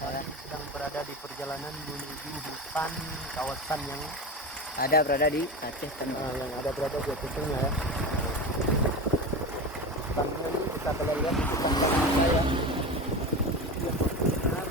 Saya sedang berada di perjalanan menuju hutan kawasan yang berada di Aceh Tengah. yang ada berada di Aceh Tengah ya. Hutannya ini bisa kalian lihat di depan belakang saya. Yang benar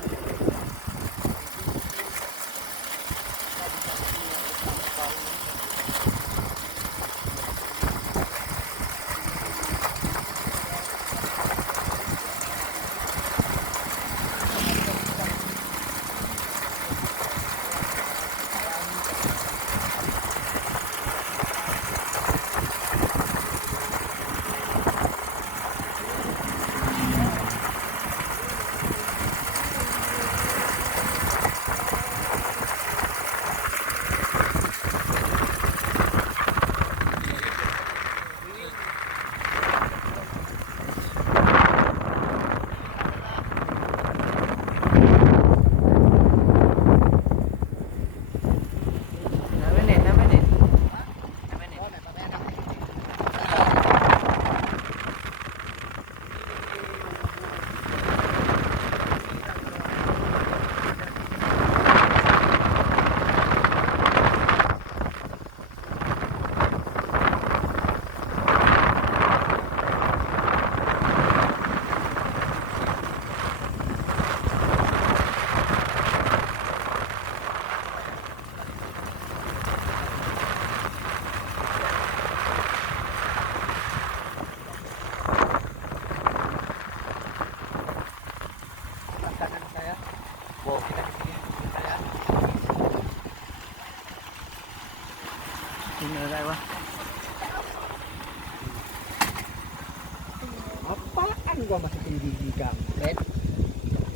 kanan saya. Wow, kita di sini saya. Ini apa? Apaan gua masukin gigi kampret?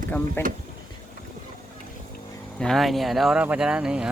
Kempeng. Nah, ini ada orang pacaran nih.